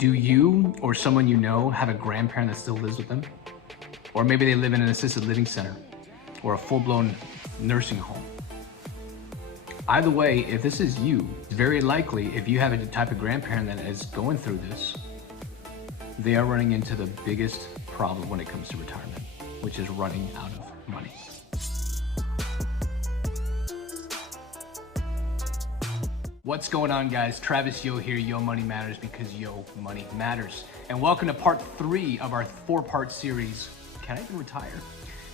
Do you or someone you know have a grandparent that still lives with them? Or maybe they live in an assisted living center or a full-blown nursing home. Either way, if this is you, it's very likely if you have a type of grandparent that is going through this, they are running into the biggest problem when it comes to retirement, which is running out of money. What's going on, guys? Travis Yo here. Yo Money Matters because Yo Money Matters. And welcome to part 3 of our 4-part series, Can I Even Retire?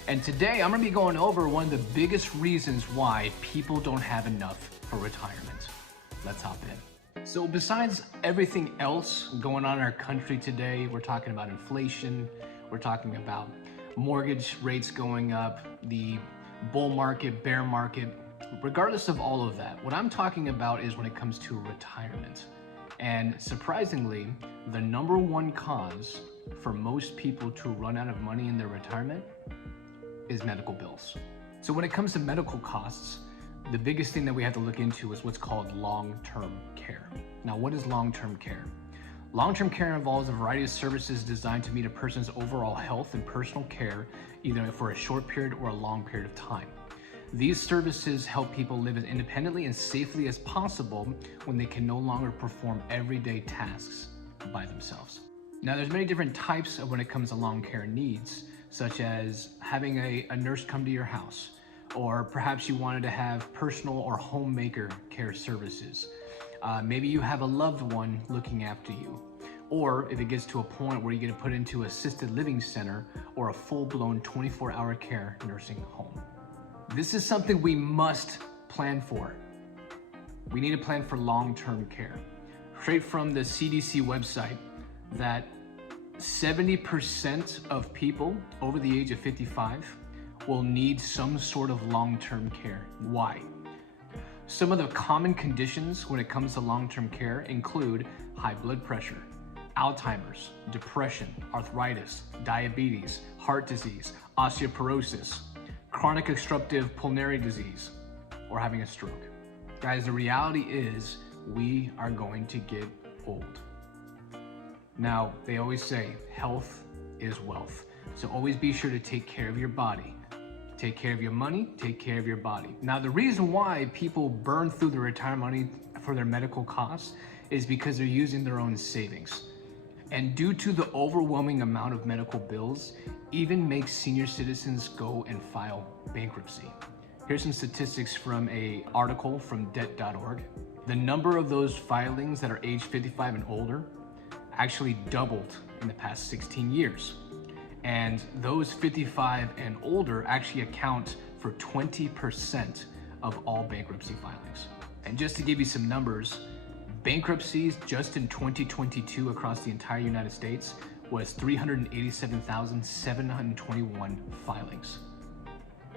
And today I'm going to be going over one of the biggest reasons why people don't have enough for retirement. Let's hop in. So besides everything else going on in our country today, we're talking about inflation, we're talking about mortgage rates going up, the bull market, bear market. Regardless of all of that, what I'm talking about is when it comes to retirement. And surprisingly, the number one cause for most people to run out of money in their retirement is medical bills. So when it comes to medical costs, the biggest thing that we have to look into is what's called long-term care. Now, what is long-term care? Long-term care involves a variety of services designed to meet a person's overall health and personal care, either for a short period or a long period of time. These services help people live as independently and safely as possible when they can no longer perform everyday tasks by themselves. Now, there's many different types of when it comes to long care needs, such as having a nurse come to your house, or perhaps you wanted to have personal or homemaker care services. Maybe you have a loved one looking after you. Or if it gets to a point where you get put into an assisted living center or a full-blown 24-hour care nursing home. This is something we must plan for. We need to plan for long-term care. Straight from the CDC website, that 70% of people over the age of 55 will need some sort of long-term care. Why? Some of the common conditions when it comes to long-term care include high blood pressure, Alzheimer's, depression, arthritis, diabetes, heart disease, osteoporosis, chronic obstructive pulmonary disease, or having a stroke. Guys, the reality is we are going to get old. Now, they always say health is wealth. So always be sure to take care of your body. Take care of your money, take care of your body. Now, the reason why people burn through their retirement money for their medical costs is because they're using their own savings. And due to the overwhelming amount of medical bills, even makes senior citizens go and file bankruptcy. Here's some statistics from an article from debt.org. The number of those filings that are age 55 and older actually doubled in the past 16 years. And those 55 and older actually account for 20% of all bankruptcy filings. And just to give you some numbers, bankruptcies just in 2022 across the entire United States was 387,721 filings.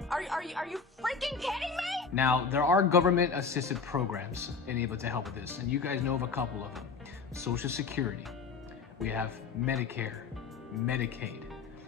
Are you freaking kidding me? Now, there are government assisted programs enabled to help with this, and you guys know of a couple of them. Social Security, we have Medicare, Medicaid.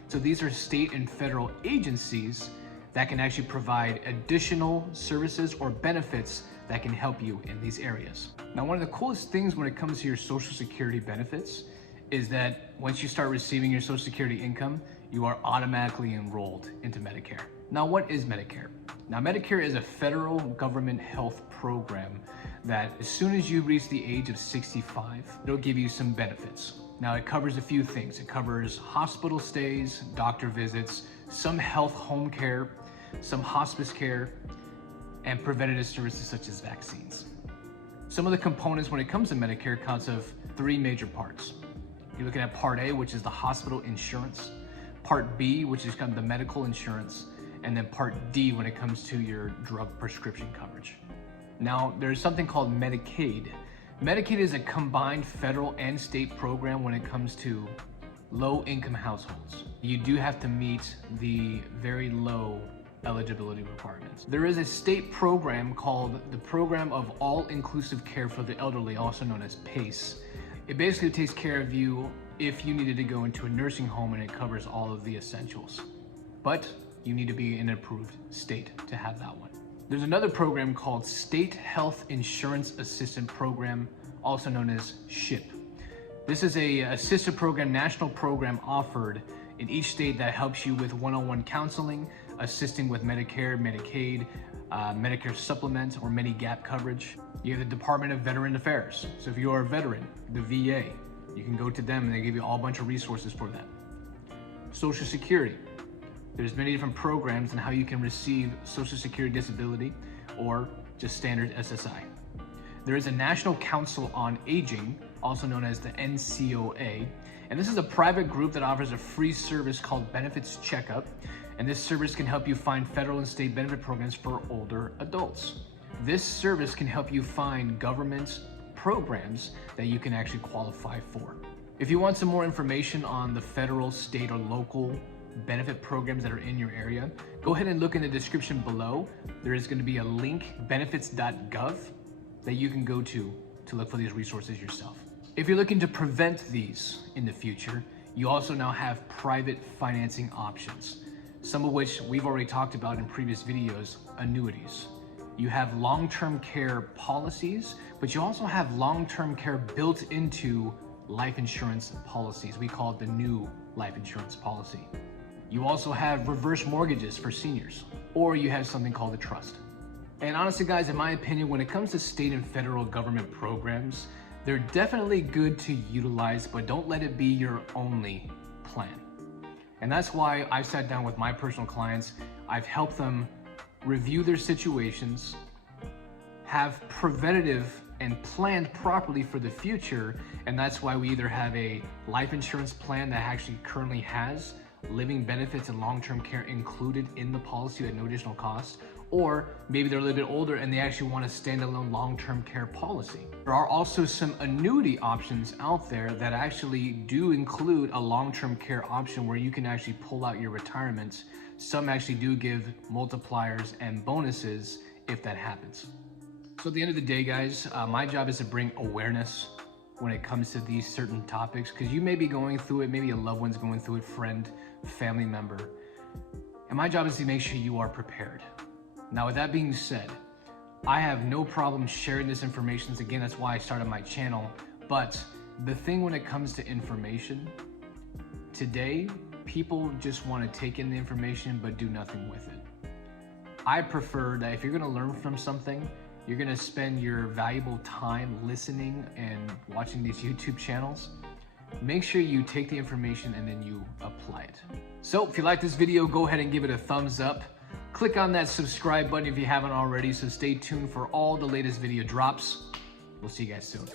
So these are state and federal agencies that can actually provide additional services or benefits that can help you in these areas. Now, one of the coolest things when it comes to your Social Security benefits is that once you start receiving your Social Security income, you are automatically enrolled into Medicare. Now, what is Medicare? Now, Medicare is a federal government health program that as soon as you reach the age of 65, it'll give you some benefits. Now, it covers a few things. It covers hospital stays, doctor visits, some health home care, some hospice care, and preventative services such as vaccines. Some of the components when it comes to Medicare consists of 3 major parts. You're looking at Part A, which is the hospital insurance, Part B, which is kind of the medical insurance, and then Part D when it comes to your drug prescription coverage. Now, there's something called Medicaid. Medicaid is a combined federal and state program when it comes to low-income households. You do have to meet the very low eligibility requirements. There is a state program called the Program of All-Inclusive Care for the Elderly, also known as PACE. It basically takes care of you if you needed to go into a nursing home, and it covers all of the essentials. But you need to be in an approved state to have that one. There's another program called State Health Insurance Assistance Program, also known as SHIP. This is a sister program, national program offered in each state that helps you with one-on-one counseling, assisting with Medicare, Medicaid, Medicare supplement, or Medigap coverage. You have the Department of Veteran Affairs. So if you are a veteran, the VA, you can go to them and they give you all bunch of resources for that. Social Security. There's many different programs and how you can receive Social Security disability or just standard SSI. There is a National Council on Aging, also known as the NCOA, and this is a private group that offers a free service called Benefits Checkup, and this service can help you find federal and state benefit programs for older adults. This service can help you find government programs that you can actually qualify for. If you want some more information on the federal, state, or local benefit programs that are in your area, go ahead and look in the description below. There is going to be a link, benefits.gov, that you can go to look for these resources yourself. If you're looking to prevent these in the future, you also now have private financing options, some of which we've already talked about in previous videos. Annuities. You have long-term care policies, but you also have long-term care built into life insurance policies. We call it the new life insurance policy. You also have reverse mortgages for seniors, or you have something called a trust. And honestly, guys, in my opinion, when it comes to state and federal government programs, they're definitely good to utilize, but don't let it be your only plan. And that's why I've sat down with my personal clients. I've helped them review their situations, have preventative and planned properly for the future. And that's why we either have a life insurance plan that actually currently has living benefits and long-term care included in the policy at no additional cost, or maybe they're a little bit older and they actually want a standalone long-term care policy. There are also some annuity options out there that actually do include a long-term care option where you can actually pull out your retirement. Some actually do give multipliers and bonuses if that happens. So at the end of the day, guys, my job is to bring awareness when it comes to these certain topics, because you may be going through it, maybe a loved one's going through it, friend, family member. And my job is to make sure you are prepared. Now, with that being said, I have no problem sharing this information. Again, that's why I started my channel. But the thing when it comes to information, today, people just want to take in the information but do nothing with it. I prefer that if you're going to learn from something, you're going to spend your valuable time listening and watching these YouTube channels. Make sure you take the information and then you apply it. So if you like this video, go ahead and give it a thumbs up. Click on that subscribe button if you haven't already, so stay tuned for all the latest video drops. We'll see you guys soon.